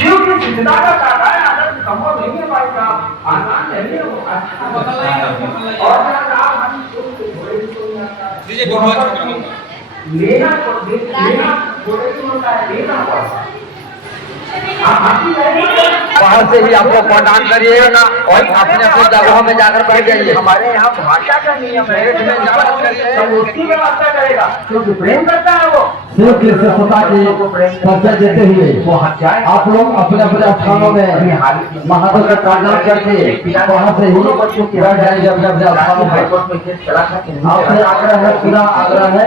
शिव की चिंता का साधारण आदर्श संभव नहीं है भाई साहब, आसान नहीं है वो। और आप हम लेना थोड़े ही होता है, लेना पड़ता है। बाहर से ही आपको प्रदान करिएगा ना, और अपने अपने जगहों में जाकर बैठ जाइए। हमारे यहाँ भाषा का नियम है, उसकी व्यवस्था करेगा क्योंकि प्रेम करता है वो। शिव की स्वच्छता की परिचय देते हुए आप लोग अपने अपने स्थानों में महादेव का प्रदान करके वहाँ से ही बैठ जाइए अपने अपने स्थानों में। आपसे आग्रह है, पूरा आग्रह है,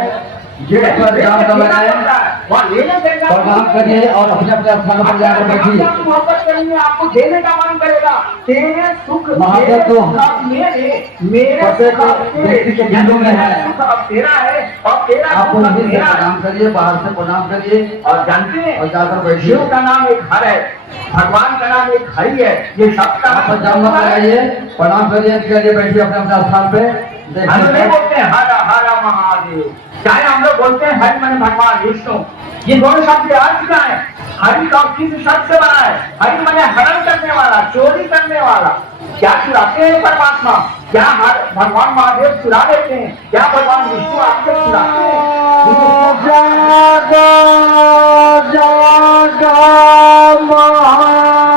प्रणाम करिए और अपने अपने स्थानों पर जाकर बैठिए। मोहब्बत करेंगे आपको देने का मन करेगा, तेरे सुख महादेव तो मेरे व्यक्ति के दिलों में है। तेरा है और तेरा आप प्रणाम करिए, बाहर से प्रणाम करिए और जानते हैं और जाकर बैठिए। शिव का नाम एक हर है, भगवान का नाम एक हरि है, ये सबका पंजाब मत लगाइए, प्रणाम करिए, बैठिए अपने अपने स्थान पे। हम नहीं बोलते हैं हर हर महादेव, चाहे हम लोग बोलते हैं हरि माने भगवान विष्णु, ये दोनों शब्द अर्थ क्या है? हरि का किस शब्द से बना है? हरि माने हरण करने वाला, चोरी करने वाला। क्या चुराते हैं परमात्मा? क्या हर भगवान महादेव चुरा लेते हैं? क्या भगवान विष्णु आपसे चुराते हैं? जागा जागा महादेव।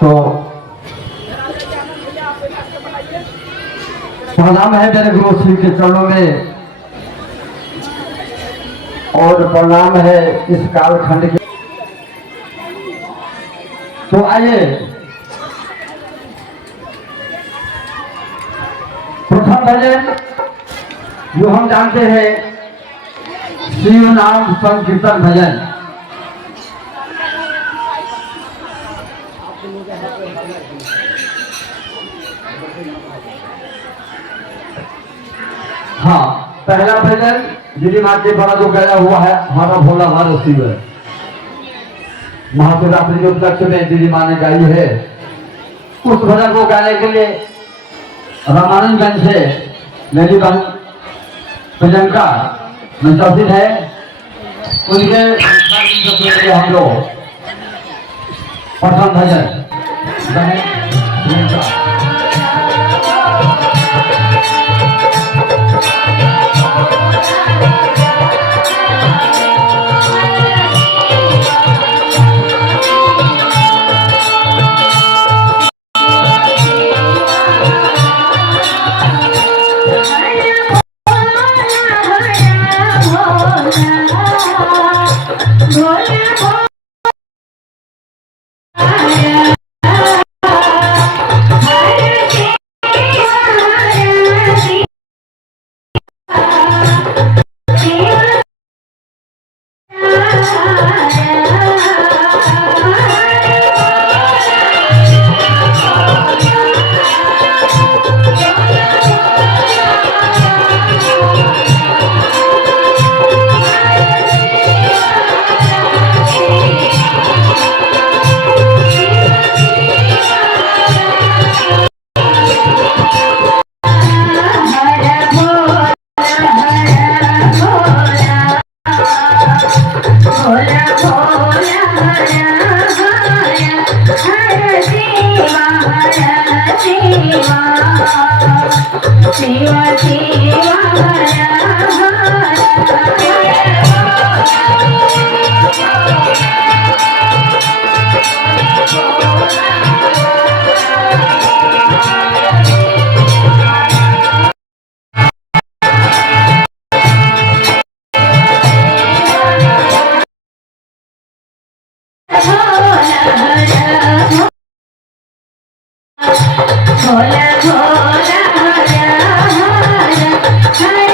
तो प्रणाम है मेरे गुरु श्री के चरणों में, और प्रणाम है इस कालखंड के। तो आइए प्रथम भजन जो हम जानते हैं शिव नाम संकीर्तन भजन। हाँ, पहला भजन दिल्ली माँ के द्वारा जो गाया हुआ है, हमारा भोला हमारा शिव है। महाशिवरात्रि के उपलक्ष्य में दिल्ली माँ ने गाई है। उस भजन को गाने के लिए रामानंदगंज से मेरी बहन प्रियंका मंचासित है, उनके हम लोग प्रथम भजन भोला भोला हरा हरा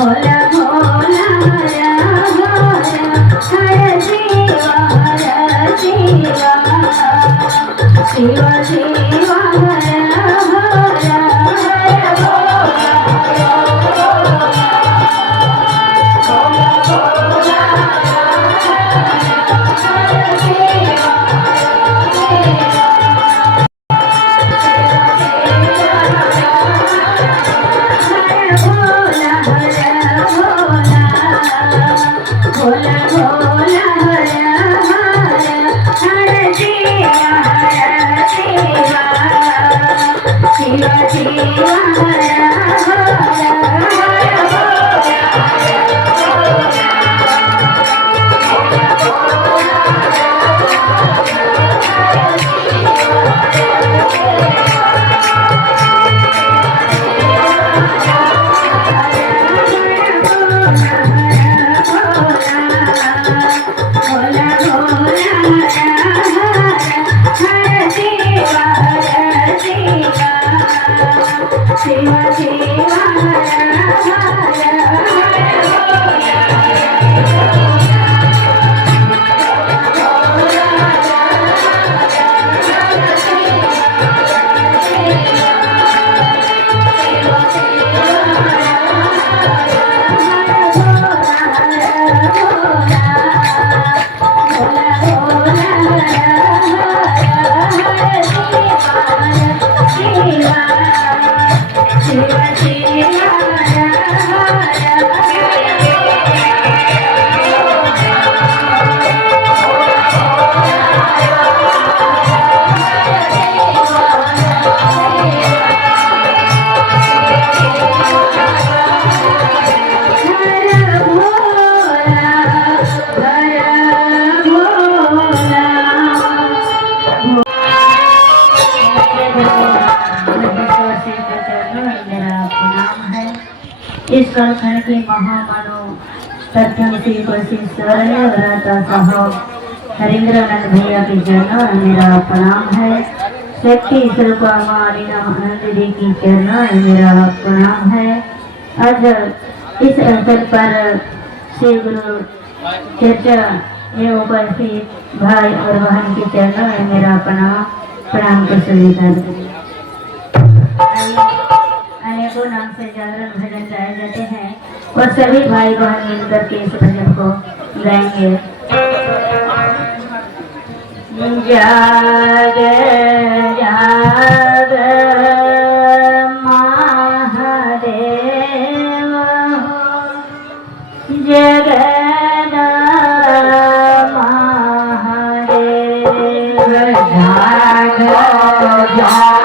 भोला भोला हर शिवा शिवा शिवा भोला भोला हर शिवा शिवा इस कालखंड के महामानव सत्यम श्री साहब हरिंद्रानंद भैया के चरण मेरा प्रणाम है। शक्ति स्वरूप आनंद जी की चरण मेरा प्रणाम है। आज इस अवसर पर श्री गुरु चर्चा में उपस्थित भाई और बहन के चरण मेरा प्रणाम को स्वीकार करें। अनेकों नाम से जागरण भजन गाए जाते हैं और सभी भाई बहन मिलकर के इस भजन को गाएंगे। जाग जाग महादेव जगद महादेव जाग जाग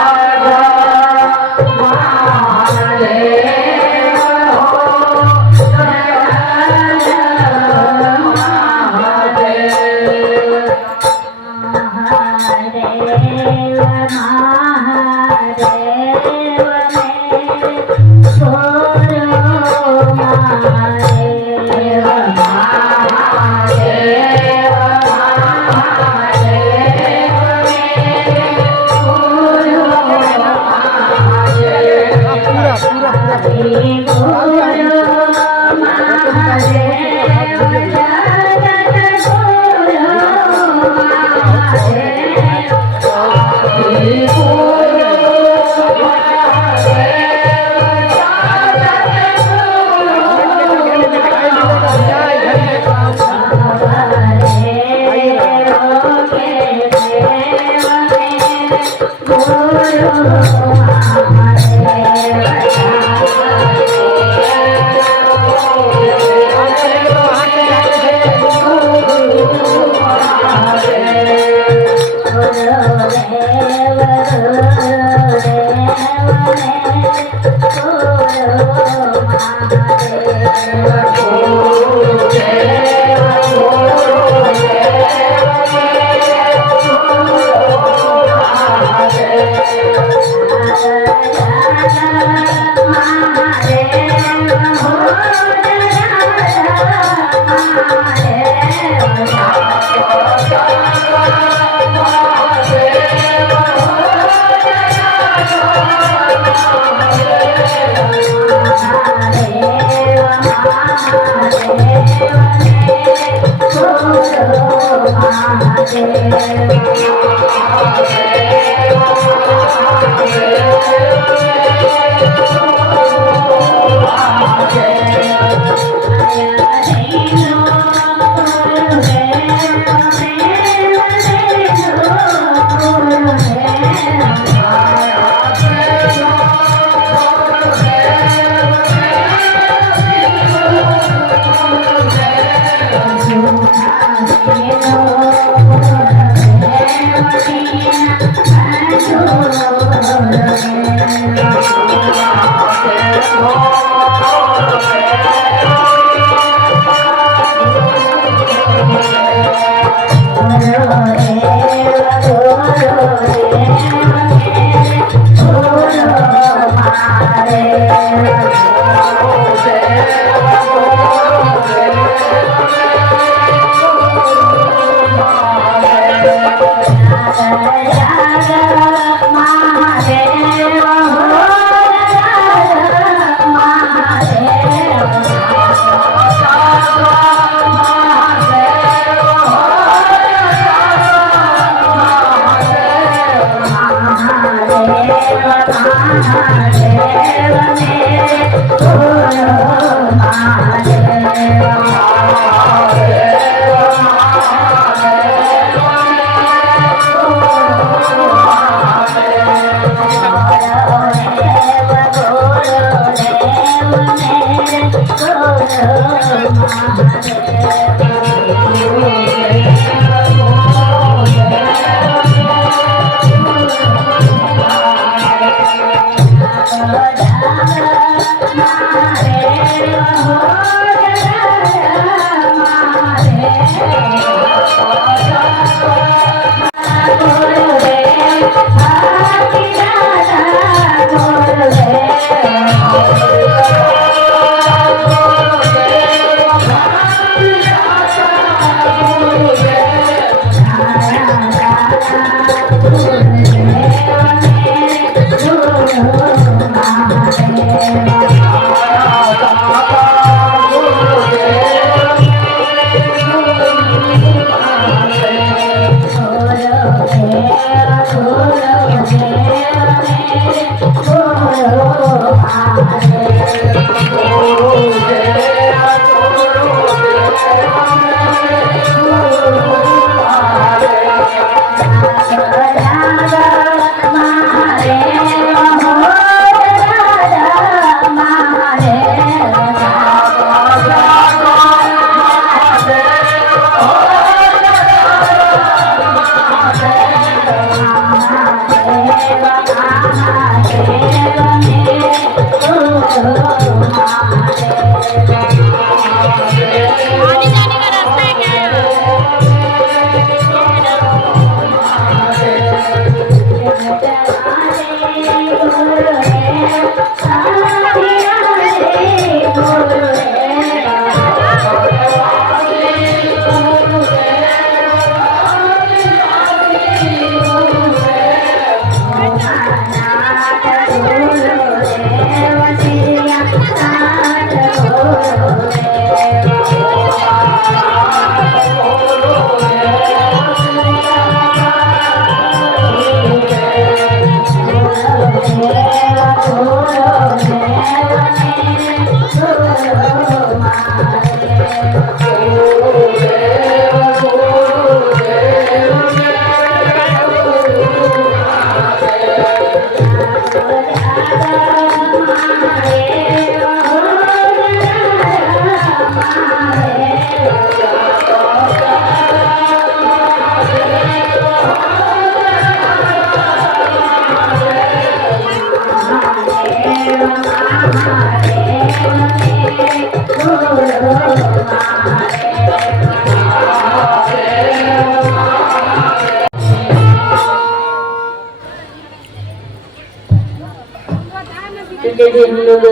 जब भी हम लोग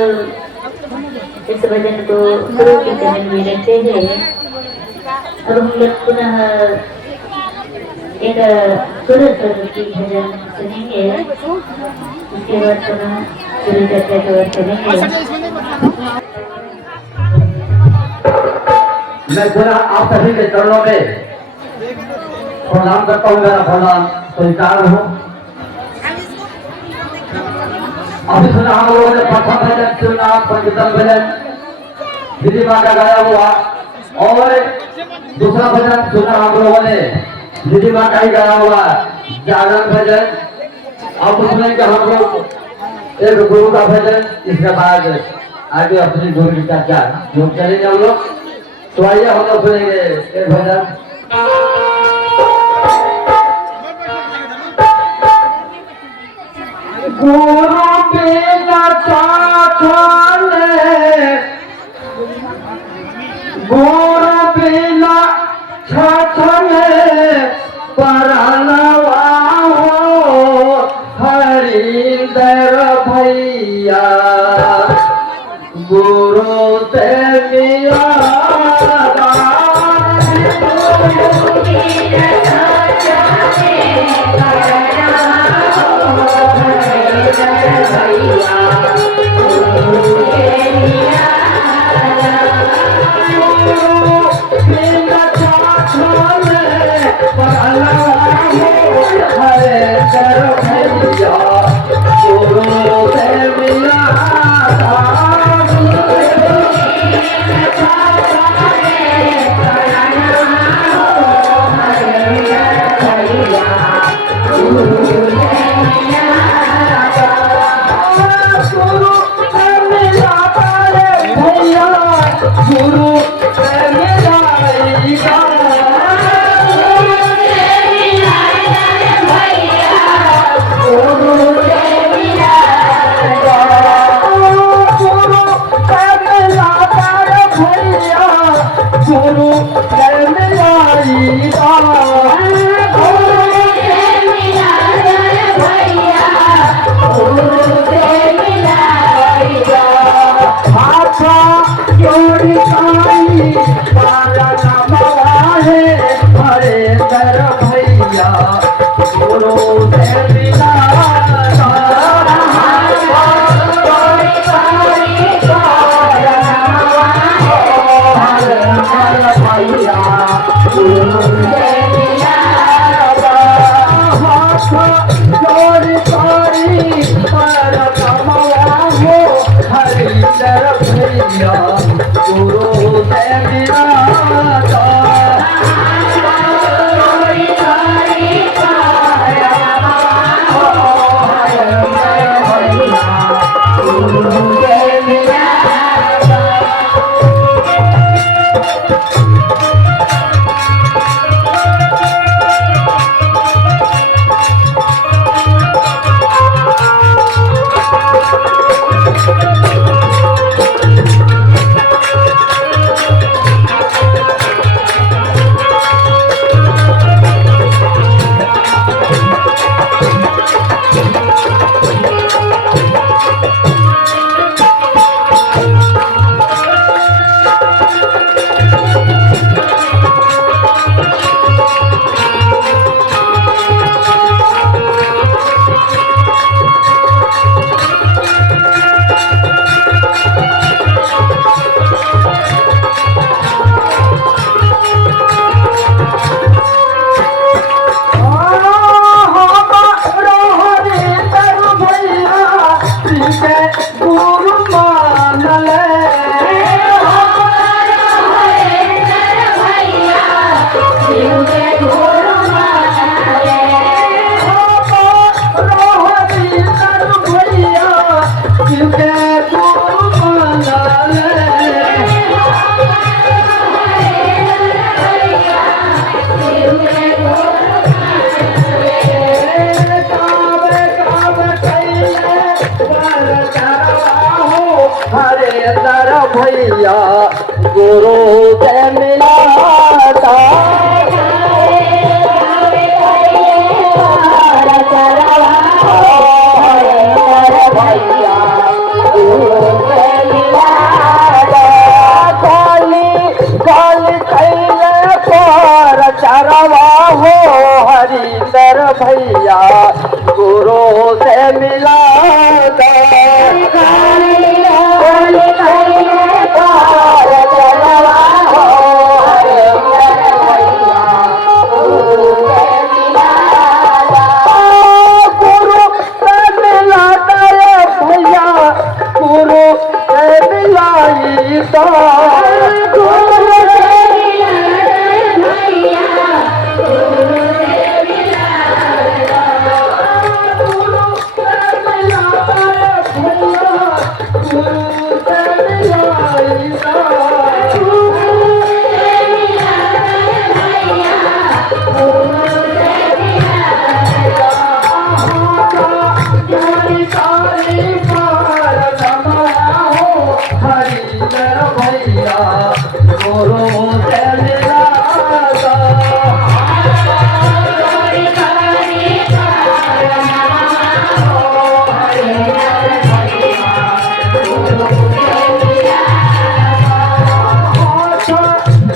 इस भजन को गुरु के चरण में रखते हैं और हम लोग पुनः एक गुरु स्वरूप की भजन सुनेंगे। उसके बाद पुनः गुरु चर्चा की ओर चलेंगे। मैं पुनः आप सभी के चरणों में प्रणाम करता हूँ, मेरा प्रणाम स्वीकार हो। अभी सुना हम लोगों ने प्रथम भजन शिवनाम संकीर्तन भजन विधि माता गाया हुआ, और दूसरा भजन सुना हम लोगों ने विधि माता ही गाया हुआ जागरण भजन। अब सुनेंगे हम लोग एक गुरु का भजन, इसके बाद आगे अपनी गुरु की चर्चा योग चलेंगे हम लोग। तो आइए हम लोग सुनेंगे एक भजन। गुरु बिना छाछाने, गुरु बिना छाछाने परानवा हो हरिंदर भैया, गुरु ते मिला भैया गुरु से मिलाता भैया गुरु से मिलाता काली काली कैले पर चरवा हो हरिंदर भैया गुरु से मिलाता काली काली कैले पर चरवा हो गुरु से मिलाता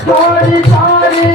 थोड़ी सारी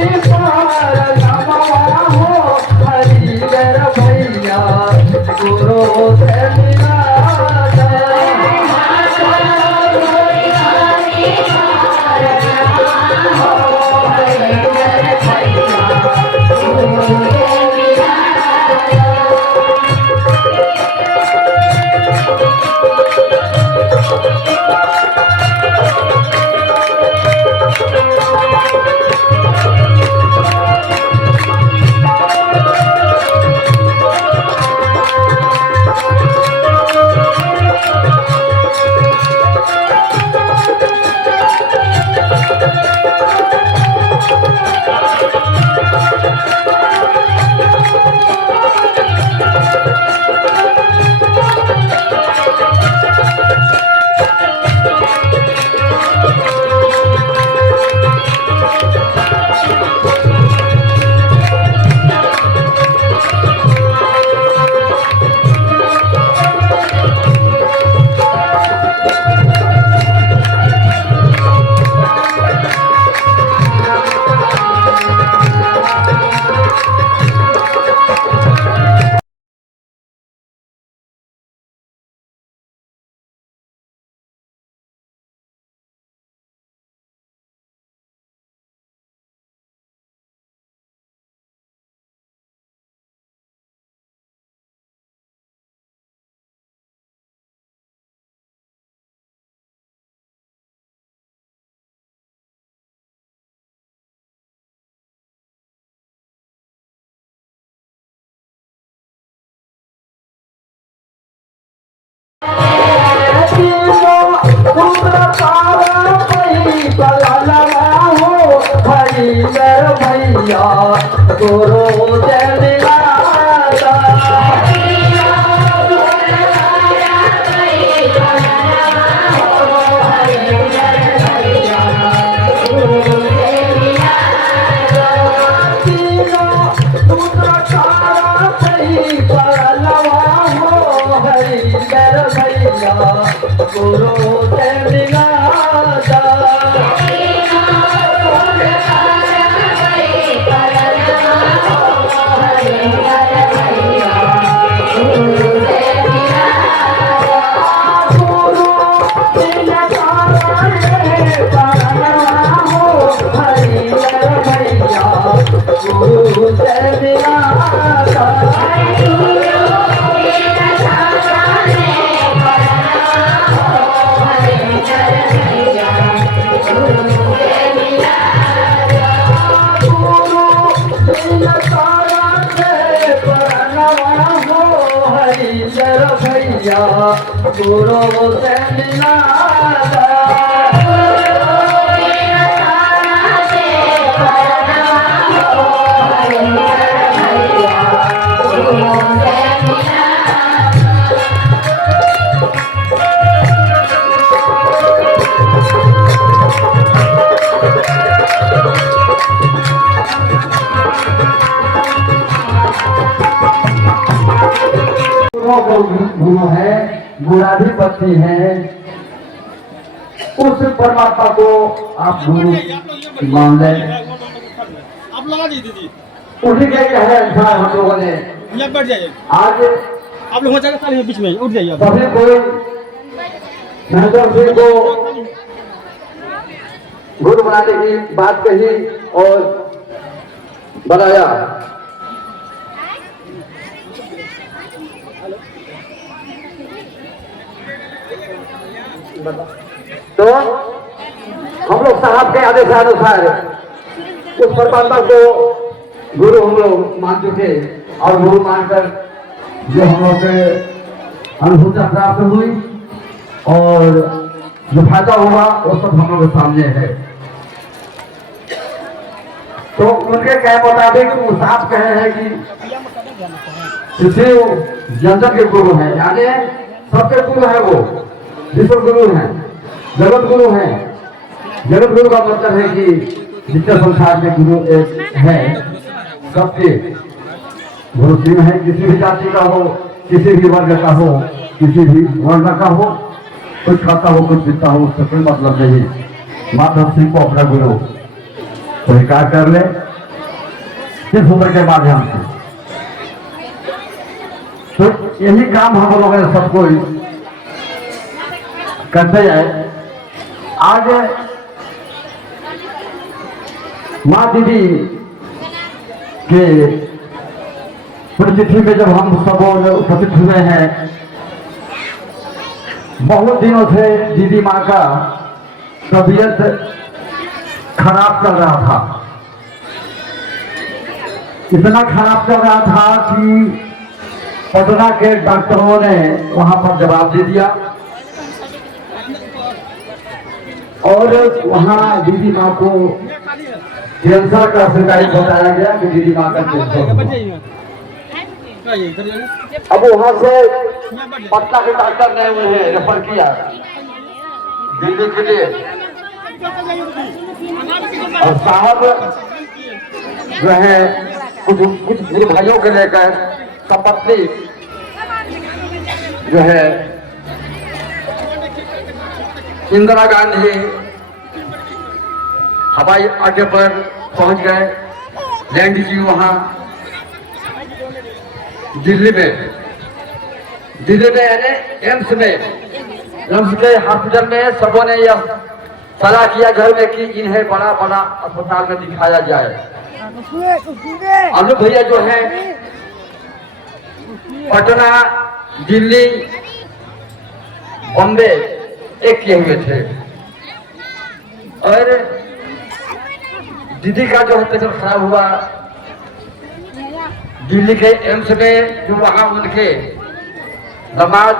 पार नमवा हो हरिहर भैया गुरु से मिलाता हरिहर भैया गुरु से मिलाता हरिहर भैया गुरु से मिलाता गुरु से मिलाता हरिहर भैया गुरु से मिलाता गुरु है गुणाधिपति है उस परमात्मा को आप गुरु मान लें। आप लगा दीजिए दीदी, उसी के है इंसान हम लोगों ने यहाँ बैठ जाइए। आज आप लोग हो जाएगा खाली बीच में, उठ जाइए आप। सभी कोई महसूस सिंह को गुरु बनाने की बात कही और बनाया। तो हम लोग साहब के आदेशानुसार उस परमात्मा को गुरु हम लोग मान चुके और गुरु मानकर जो हम लोग के अनुभूति प्राप्त हुई और जो फायदा हुआ वो सब हम लोग के सामने है। तो उनके कहे मुताबिक वो साफ कहे हैं कि शिव जन के गुरु हैं, यानी सबके गुरु है, वो विश्व गुरु हैं, जगत गुरु हैं। जगत गुरु का मतलब है कि जितने संसार के गुरु एक है, सबके गुरु सिंह है, किसी भी जाति का हो, किसी भी वर्ग का हो, किसी भी वर्ण का हो, कुछ खाता हो कुछ पीता हो, उससे कोई मतलब नहीं। माधव सिंह को अपना गुरु स्वीकार कर ले इस उम्र के माध्यम से। तो यही काम हम लोग सबको करते जाए। आज माँ दीदी के पुण्यतिथि में जब हम सब उपस्थित हुए हैं, बहुत दिनों से दीदी माँ का तबीयत खराब चल रहा था। इतना खराब चल रहा था कि पटना के डॉक्टरों ने वहां पर जवाब दे दिया और वहां दीदी माँ को कैंसर का शिकायत बताया गया कि दीदी माँ का कैंसर हुआ। अब वहां से पटना के डॉक्टर ने उन्हें रेफर किया दिल्ली के लिए। और साहब जो है कुछ गुरु भाइयों के लेकर संपत्ति जो है इंदिरा गांधी हवाई अड्डे पर पहुंच गए, लैंड की वहां दिल्ली में यानी एम्स के हॉस्पिटल में सबों ने यह सलाह किया घर में कि इन्हें बड़ा बड़ा अस्पताल में दिखाया जाए। अनु भैया जो है पटना, दिल्ली, बॉम्बे एक किए हुए थे और दीदी का जो है तबीयत खराब हुआ दिल्ली के एम्स में, जो वहां उनके दामाद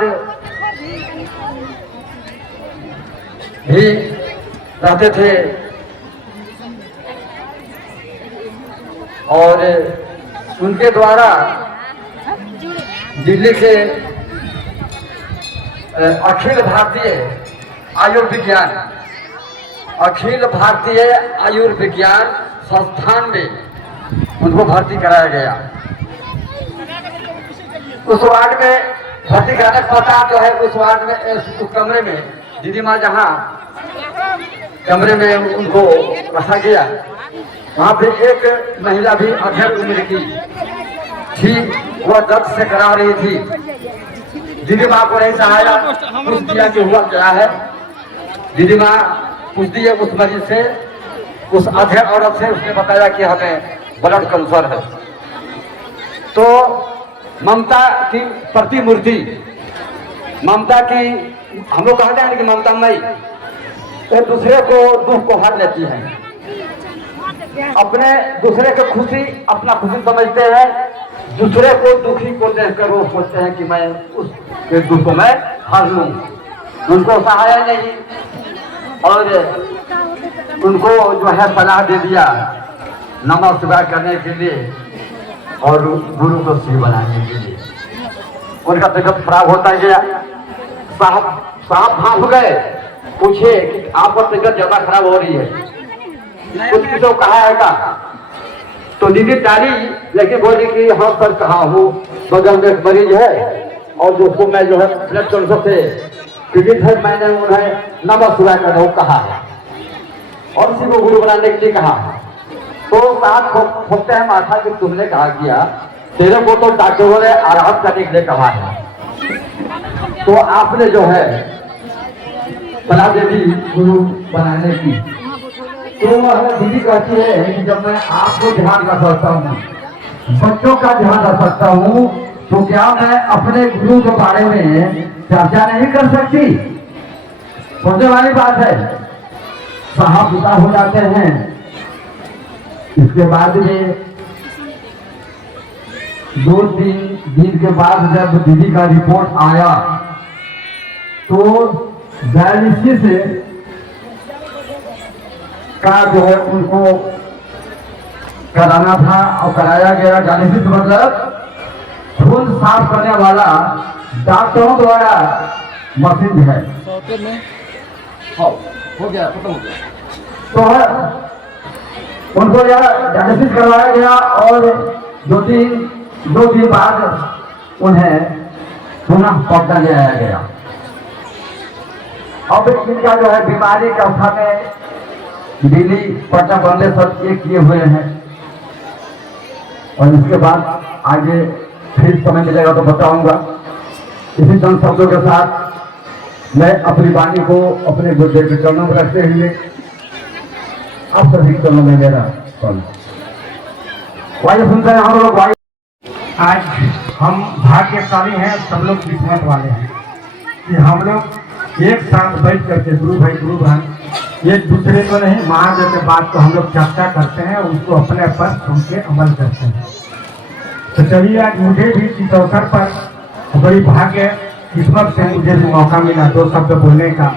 भी रहते थे और उनके द्वारा दिल्ली के अखिल भारतीय आयुर्विज्ञान संस्थान में उनको भर्ती कराया गया। उस वार्ड में भर्ती कराने का पता जो है, उस वार्ड में उस कमरे में दीदी माँ जहाँ कमरे में उनको रखा गया, वहाँ पे एक महिला भी अधेड़ उम्र की थी, वह दर्द से करा रही थी। दीदी माँ को नहीं सहारा, पूछ दिया कि हुआ क्या है। दीदी माँ पूछ दिए उस मरीज से, उस अधेड़ औरत से, उसने बताया कि हमें ब्लड कैंसर है। तो ममता की प्रतिमूर्ति, ममता की हम लोग कहते हैं कि ममता नहीं, एक दूसरे को दुख को हर लेती है, अपने दूसरे की खुशी अपना खुशी समझते हैं, दूसरे को दुखी को देखकर वो सोचते हैं कि मैं उसके दुख को मैं हर लूं। उनको सहारा नहीं और उनको जो है सलाह दे दिया नमः शिवाय करने के लिए और गुरु को शिव बनाने के लिए। उनका तबियत खराब होता गया। साहब भाग गए, पूछे कि आपका तबियत ज्यादा खराब हो रही है, कुछ किसी को कहा है का? तो दीदी डाली लेकिन बोली कि हाँ सर कहा हूँ, बगल में एक मरीज है और दोस्तों मैं जो है ब्लड कैंसर से पीड़ित है, मैंने उन्हें नमः शिवाय करने को कहा है और उसी को गुरु बनाने के लिए कहा। तो साथ खोपते हैं माथा कि तुमने कहा किया, तेरे को तो डॉक्टरों ने आराम करने के लिए कहा है, तो आपने जो है सलाह दे दी गुरु बनाने की। तो दीदी कहती है कि जब मैं आपको ध्यान रख सकता हूँ, बच्चों का ध्यान रख सकता हूँ, तो क्या मैं अपने गुरु के बारे में चर्चा नहीं कर सकती? सोचने वाली बात है। साहब पिता हो जाते हैं। इसके बाद में 2-3 दिन के बाद जब दीदी का रिपोर्ट आया तो डायलिसिस का जो है उनको कराना था और कराया गया। डायलिसिस मतलब खून साफ करने वाला डॉक्टरों द्वारा मशीन है। हो गया, खत्म हो गया। तो उनको डायलिसिस करवाया गया और दो दिन बाद उन्हें पुनः पटना ले आया गया। अब इनका जो है बीमारी के अवस्था में दिल्ली पटना बंदे सब ये किए हुए हैं और इसके बाद आगे फिर समय मिलेगा तो बताऊंगा। इसी चंद शब्दों के साथ मैं अपनी वाणी को अपने गुरुदेव के चरणों में रखते हुए आप सभी चरणों में मेरा वायु सुनते हैं हम लोग। वायु आज हम भाग्यशाली हैं, सब लोग किस्मत वाले हैं कि हम लोग एक साथ बैठ करके गुरु भाई गुरु बहन एक दूसरे को नहीं महादेव के बात को हम लोग चर्चा करते हैं, उसको अपने पर सुन के अमल करते हैं। तो चलिए आज मुझे भी इस अवसर पर बड़ी भाग्य किस्मत से मुझे भी मौका मिला दो शब्द बोलने का।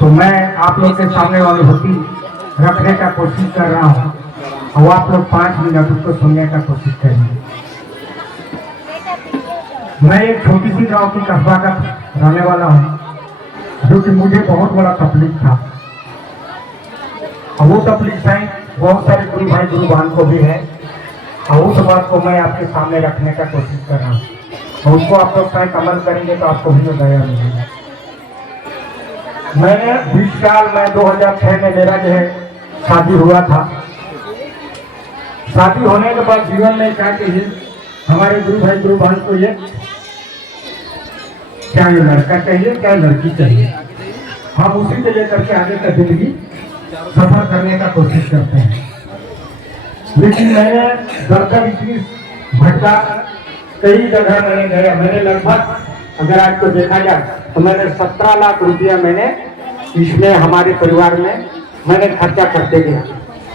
तो मैं आप लोग के सामने अनुभूति रखने का कोशिश कर रहा हूँ और आप लोग 5 मिनट उसको सुनने का कोशिश करेंगे। मैं एक छोटी सी गांव की कस्बा का रहने वाला हूँ, जो कि मुझे बहुत बड़ा तकलीफ था और वो तकलीफ है बहुत सारे गुरु भाई गुरु बहन को भी है और उस बात को मैं आपके सामने रखने का कोशिश कर रहा हूँ और उसको आप लोग शायद अमल करेंगे तो आपको भी दया मिलेगा। मैंने 20 साल में 2006 में मेरा जो है शादी हुआ था। शादी होने के बाद जीवन में क्या चाहिए हमारे गुरु भाई गुरु बहन को ये क्या ये लड़का चाहिए क्या लड़की चाहिए, हम उसी को लेकर के आगे का जिंदगी सफर करने का कोशिश करते हैं। लेकिन मैंने दर इतनी भटका कई जगह मैंने गया। मैंने लगभग अगर आपको देखा जाए तो मैंने 17 लाख रुपया मैंने इसमें हमारे परिवार में मैंने खर्चा करते गया।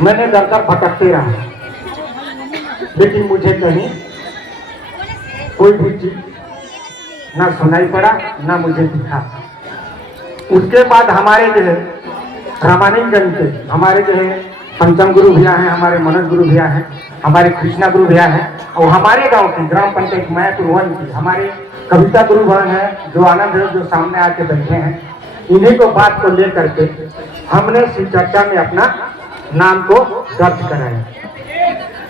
मैंने दर भटकते रहा, लेकिन मुझे कहीं कोई भी चीज ना सुनाई पड़ा ना मुझे दिखा। उसके बाद हमारे जो है रामानीगंज के हमारे जो है पंचम गुरु भैया हैं, हमारे मनोज गुरु भैया हैं, हमारे कृष्णा गुरु भैया हैं और हमारे गांव की ग्राम पंचायत मायापुर 1 की हमारे कविता गुरु बहन है जो आनंद है जो सामने आके बैठे हैं। इन्हीं को बात को लेकर के हमने शिव चर्चा में अपना नाम को दर्ज कराया।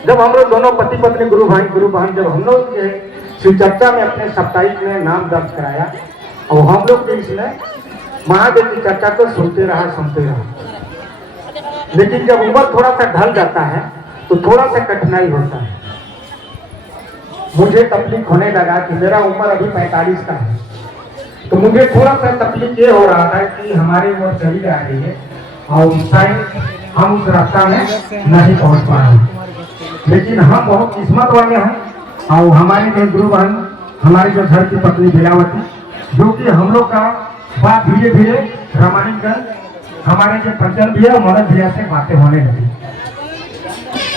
जब हम लोग दोनों पति पत्नी गुरु भाई गुरु बहन जब हम लोग शिव चर्चा में अपने साप्ताहिक में नाम दर्ज कराया और हम लोग भी इसमें महादेव की चर्चा को सुनते रहा। लेकिन जब उम्र थोड़ा सा ढल जाता है तो थोड़ा सा कठिनाई होता है। मुझे तकलीफ होने लगा कि मेरा उम्र अभी 45 का है, तो मुझे थोड़ा सा तकलीफ ये हो रहा था कि हमारी उम्र चली जा रही है और उस टाइम हम उस रास्ता में नहीं पहुंच पा रहे। लेकिन हम बहुत किस्मत वाले हैं और हमारे जो गुरु बहन हमारे जो घर की पत्नी लीलावती जो कि हम लोग का बात धीरे धीरे रामानीगंज हमारे जो पंचम भैया मनोज भैया से बातें होने लगी।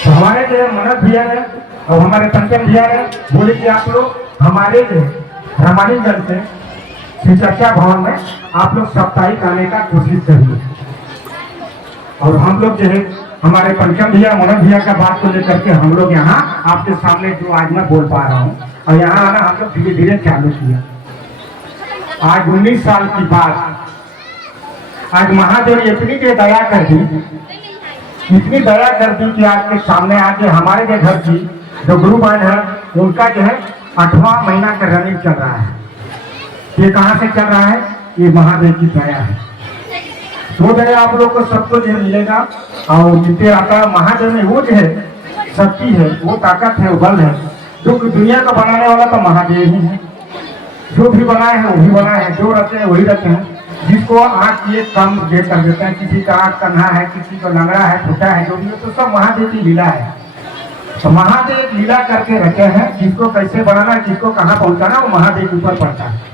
तो हमारे जो मनोज भैया ने और हमारे पंचम भैया ने बोले कि आप लोग हमारे जो रामानीगंज से शिव चर्चा भवन में आप लोग साप्ताहिक आने का कोशिश करिए। और हम लोग जो है हमारे पंचम भैया मनोज भैया का बात को लेकर के हम लोग यहाँ आपके सामने जो आज मैं बोल पा रहा हूँ और यहाँ आना हम लोग धीरे धीरे चालू किया। आज 19 साल की बात, आज महादेव इतनी के दया कर दी, इतनी दया कर दी कि आज के सामने आके हमारे के घर की जो गुरु बहन है उनका जो है 8वां महीना का रनिंग चल रहा है। ये कहाँ से चल रहा है? ये महादेव की दया है। वो दया आप लोग को सबको जो मिलेगा और जितने आता महादेव में वो जो है शक्ति है, वो ताकत है, वो बल है जो कि दुनिया का बनाने वाला तो महादेव ही है। जो भी बनाए हैं वही बनाए हैं, जो रखते हैं वही रखते हैं। जिसको आँख ये कम दे कर देते हैं, किसी का आँख कन्हा है, किसी को लंगड़ा है, फूटा है, जो भी है तो सब महादेव की लीला है। तो महादेव लीला करके रखे हैं, जिसको कैसे बनाना है, किसको कहाँ पहुँचाना वो महादेव के ऊपर पड़ता है।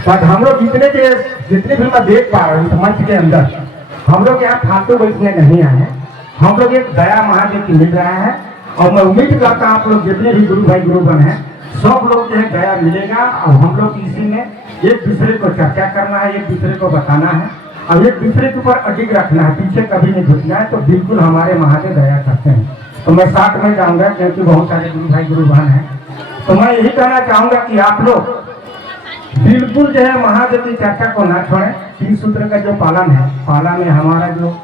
बट हम लोग जितने भी मैं देख पा रहा हूँ मंच के अंदर, हम लोग यहाँ फालतू बैठने नहीं आए हैं। हम लोग एक दया महादेव की मिल रहा है और मैं उम्मीद करता हूँ आप लोग जितने भी गुरु भाई गुरु बन हैं सब लोग जो है दया मिलेगा। और हम लोग इसी में एक दूसरे को चर्चा करना है, एक दूसरे को बताना है और एक दूसरे के ऊपर अडिग रखना है, पीछे कभी नहीं घुसना है। तो बिल्कुल हमारे महादेव दया करते हैं। तो मैं साथ में जाऊंगा क्योंकि बहुत सारे गुरु भाई गुरु बहन हैं। तो मैं यही कहना चाहूंगा कि आप लोग बिल्कुल जो है महादेव की चर्चा को ना छोड़ें। 3 सूत्र का जो पालन है, पालन में हमारा जो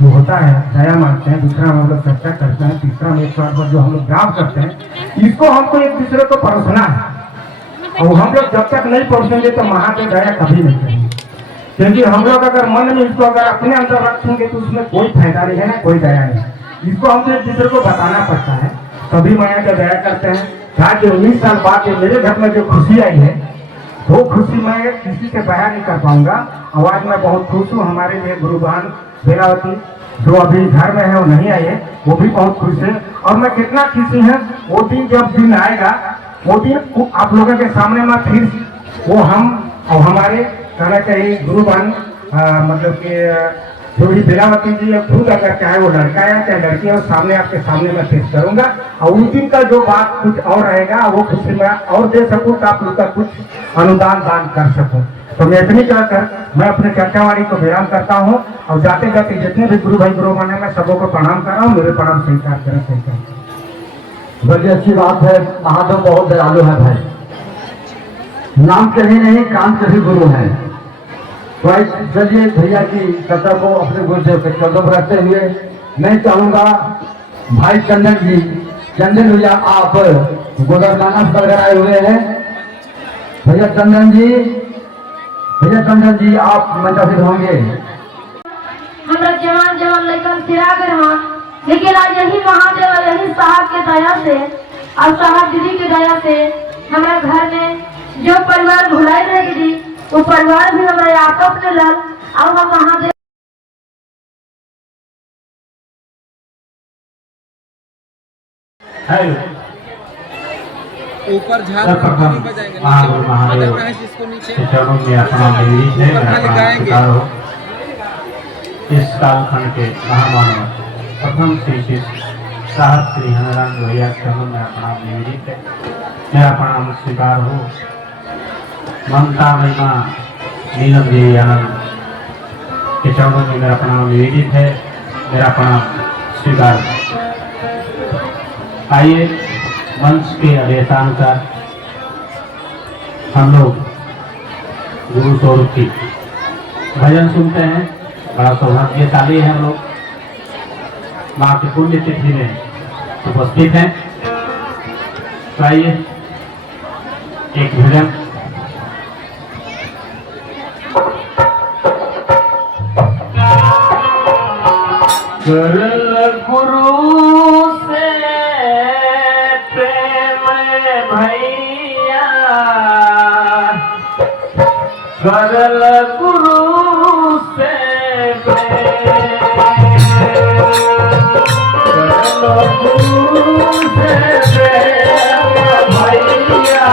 जो होता है दया मानते हैं, दूसरा हम लोग चर्चा करते हैं, तीसरा में ईश्वर पर जो हम लोग जाप करते हैं, इसको हमको एक दूसरे को परोसना है। और हम लोग जब तक नहीं परोसेंगे तो महादेव दया कभी नहीं करेंगे, क्योंकि हम लोग अगर मन में इसको अगर अपने अंदर रखेंगे तो उसमें कोई फायदा नहीं है ना, कोई दया नहीं। इसको हमको एक दूसरे को बताना पड़ता है, तभी माया का दया करते हैं। आज 19 साल बाद मेरे घर में जो खुशी आई है वो खुशी मैं किसी से बयान नहीं कर पाऊंगा। और आज मैं बहुत खुश हूँ। हमारे लिए गुरु बहन बेलावती जो अभी घर में है वो नहीं आई है, वो भी बहुत खुश है। और मैं कितना खुशी है, वो दिन जब दिन आएगा वो दिन आप लोगों के सामने में फिर वो हम और हमारे कहना चाहिए गुरु बहन मतलब कि जो भी बेलावती जी खुद अगर चाहे वो लड़का है चाहे लड़की है, वो सामने आपके सामने मैं पेश करूंगा। और उस दिन का जो बात कुछ और रहेगा वो खुशी में और दे सकूं तो आप लोग का कुछ अनुदान दान कर सकूं। तो मैं इतनी कहकर मैं अपने चर्चावाणी को विराम करता हूँ। और जाते जाते जितने भी गुरु भाई गुरु बने मैं सबों को प्रणाम कर रहा हूँ। मेरे प्रणाम स्वीकार करें। स्वीकार बड़ी अच्छी बात है। महादेव बहुत दयालु है भाई, नाम के ही नहीं काम के भी गुरु हैं। तो चलिए भैया की चर्चा को अपने गुरुदेव के चरणों पर रखते हुए मैं चाहूंगा भाई चंदन जी, चंदन भैया आप गोदरदाना पर आए हुए हैं। भैया चंदन जी आप मंचासीन होंगे। हमरा जवान जवान लेकर फिरा कर हाँ, लेकिन आज यही महादेव और यही साहब के दया से और साहब दीदी की दया से हमारे घर में जो परिवार भुलाई रह गई वो परिवार भी हमारे आपस में लग और हम महादेव ऊपर झाड़ महादेव के चरणों में अपना निवेदन है, मैं अपना स्वीकार हो। इस कालखंड के महामानव प्रथम श्री श्री साहब श्री हनुमान भैया के चरणों में अपना निवेदित है, मेरा प्रणाम स्वीकार हो। ममता महिमा नीलम देवी आनंद के चरणों में मेरा प्रणाम निवेदित है, मेरा प्रणाम स्वीकार हो। आइए मंच के आदेशानुसार हम लोग गुरु स्वरूप की भजन सुनते हैं। बड़ा सौभाग्यशाली है हम लोग माँ की पुण्य तिथि में उपस्थित हैं। तो आइए एक भजन गुरु से प्रेम भैया करल गुरु से प्रेम, करल गुरु से प्रेम भैया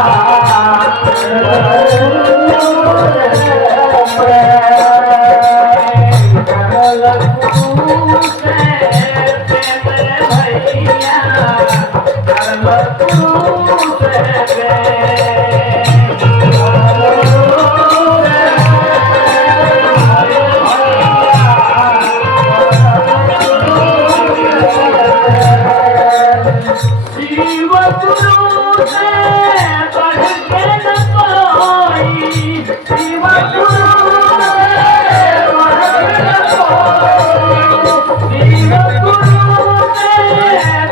करल गुरु से प्रेम, करल गुरु से प्रेम भैया करल गुरु से प्रेम। गुरु से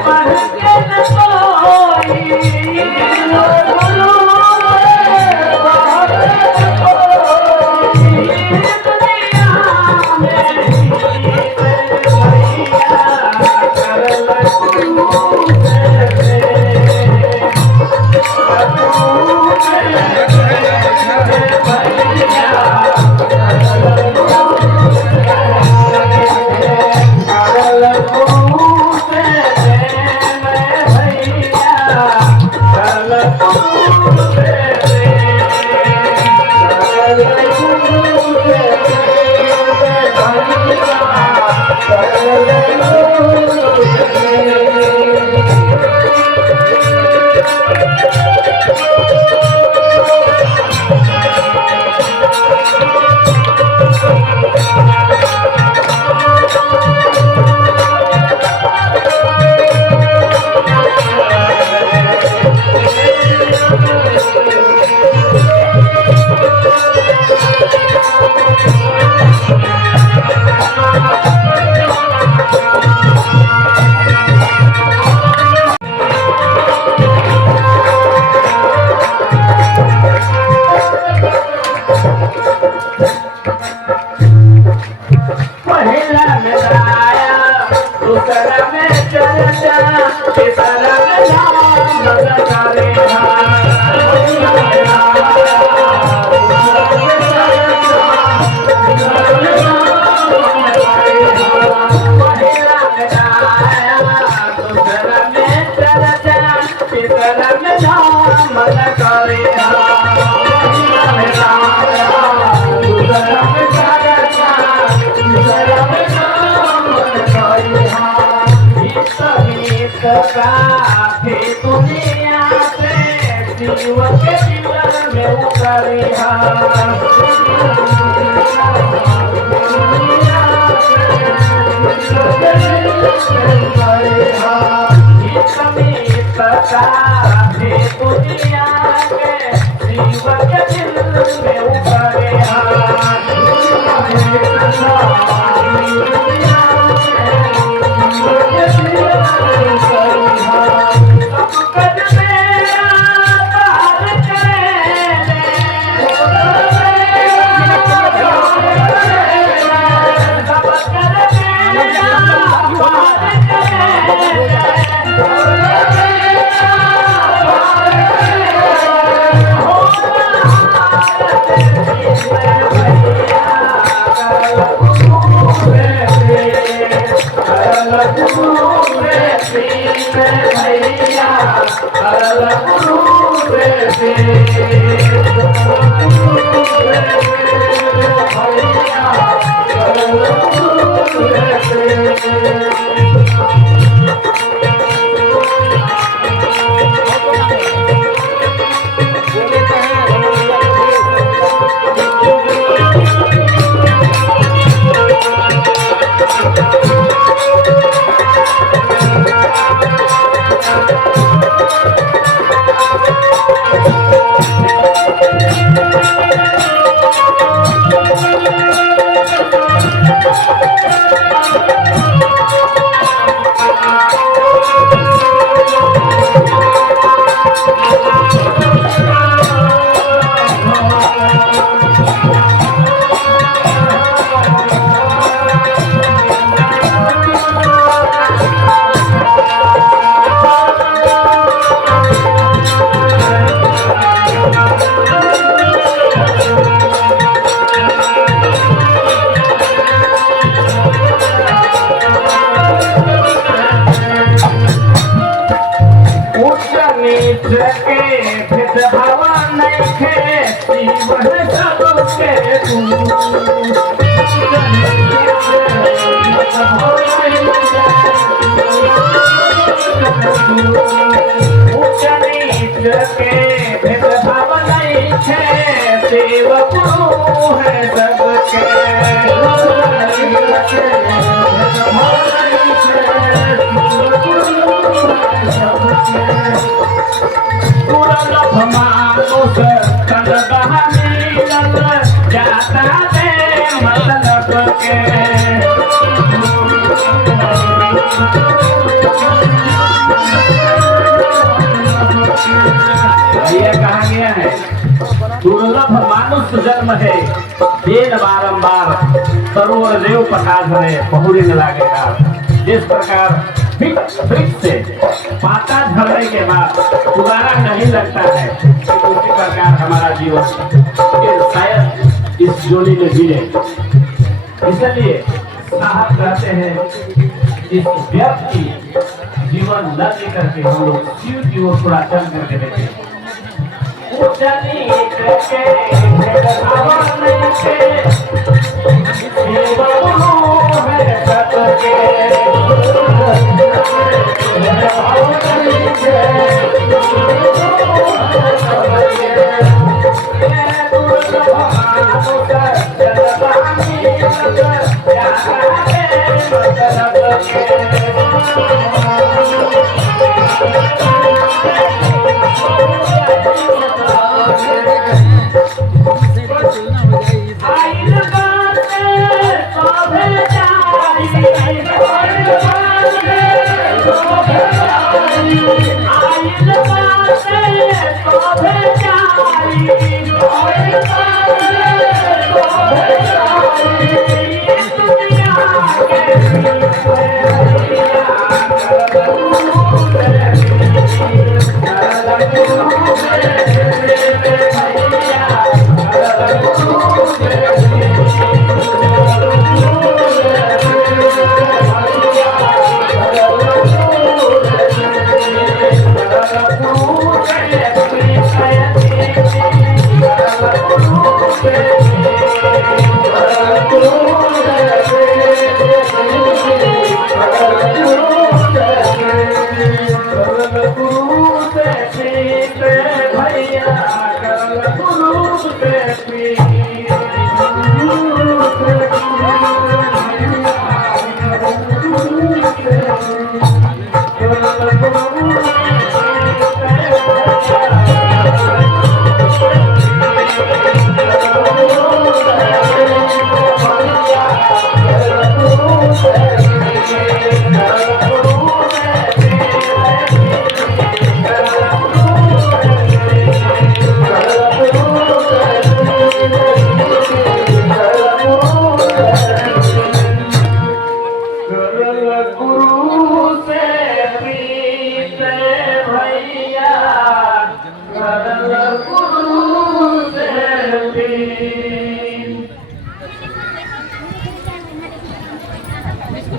बढ़ के न कोई दूसरा में चर्चा तीसरा में नाम लगा रे दुनिया से जीव के जीवन में उतरे दुनिया के जीव के दिल में उतरे ये कहा गया है दुर्लभ मानुष जन्म है वेद बारंबार सरोवर देव प्रकाश है बहुरी न लागेगा। जिस प्रकार वृक्ष से पाता झड़ने के बाद दोबारा नहीं लगता है, उसी प्रकार हमारा जीवन शायद इस जोड़ी में जीने। इसलिए साहब कहते हैं इस व्यर्थ की जीवन न लेकर के हम लोग शिव की ओर थोड़ा चल करके देखें।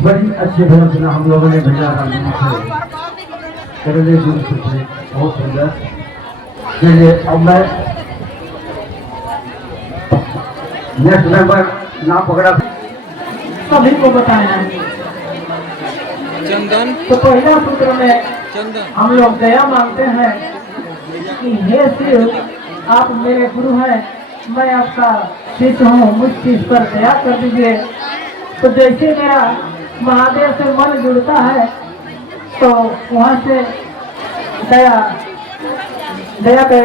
बड़ी अच्छी भजन हम लोगों ने भेजा करने बहुत सुंदर। चलिए अब मैं नेक्स्ट मेंबर नाम पकड़ा सभी को बताना है। चंदन तो पहला सूत्र में चंदन हम लोग दया मांगते हैं कि हे शिव, आप मेरे गुरु हैं, मैं आपका शिष्य हूँ, मुझ चीज पर दया कर दीजिए। तो जैसे मेरा महादेव से मन जुड़ता है तो वहाँ से दया के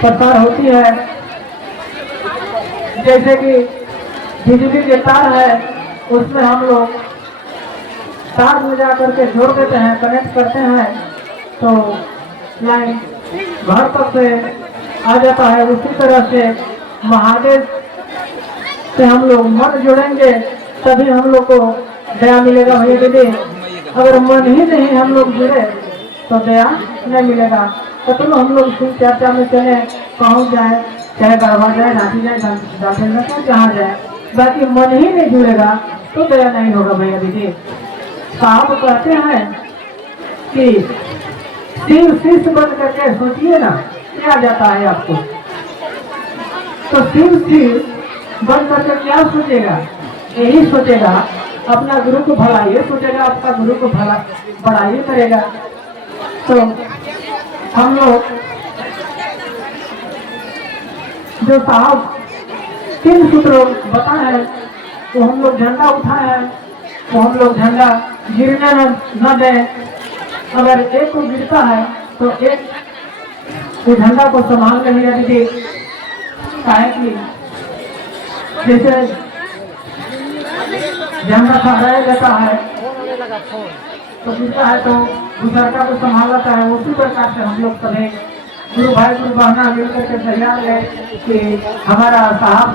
प्रसार होती है। जैसे कि बिजली के तार है, उसमें हम लोग तार में जा करके जोड़ देते हैं, कनेक्ट करते हैं, तो लाइन घर तक से आ जाता है। उसी तरह से महादेव से हम लोग मन जोड़ेंगे तभी हम लोग को दया मिलेगा भैया दीदी। अगर मन ही नहीं हम लोग जुड़े तो दया नहीं मिलेगा। तो चलो हम लोग शिव चर्चा में चले, पहुँच जाए, चाहे गड़बा जाए, नाची जाए, डांटे जाए, जहाँ जाए, बाकी मन ही नहीं जुड़ेगा तो दया नहीं होगा भैया दीदी। साहब कहते हैं कि शिव शिष्य बन करके सोचिए ना क्या जाता है आपको। तो शिव बन करके क्या सोचेगा? यही सोचेगा अपना गुरु को भलाई सोचेगा, आपका गुरु को बड़ाई करेगा। तो हम लोग जो साहब 3 सूत्र बताए हैं तो हम लोग झंडा उठाए हैं, तो हम लोग झंडा गिरने न दें। अगर एक को गिरता है तो एक उस झंडा को संभाल कर लिया दीजिए। काहे कि जैसे झंडा फहराया जाता है तो गिरता है तो गुजरता को संभालता है। उसी प्रकार से हम लोग सभी गुरु भाई गुरु बहना मिलकर के तैयार है कि हमारा साहब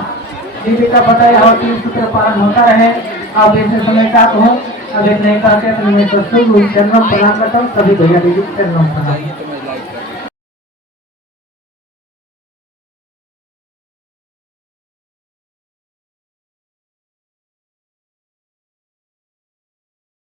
दीदी का बताया और 3 सूत्र पालन होता रहे। अब ऐसे समय का हूँ, अब नहीं करते तो मैं तो शुभ चरणों प्रणाम करता हूँ। सभी भैया दीदी चरणों प्रणाम।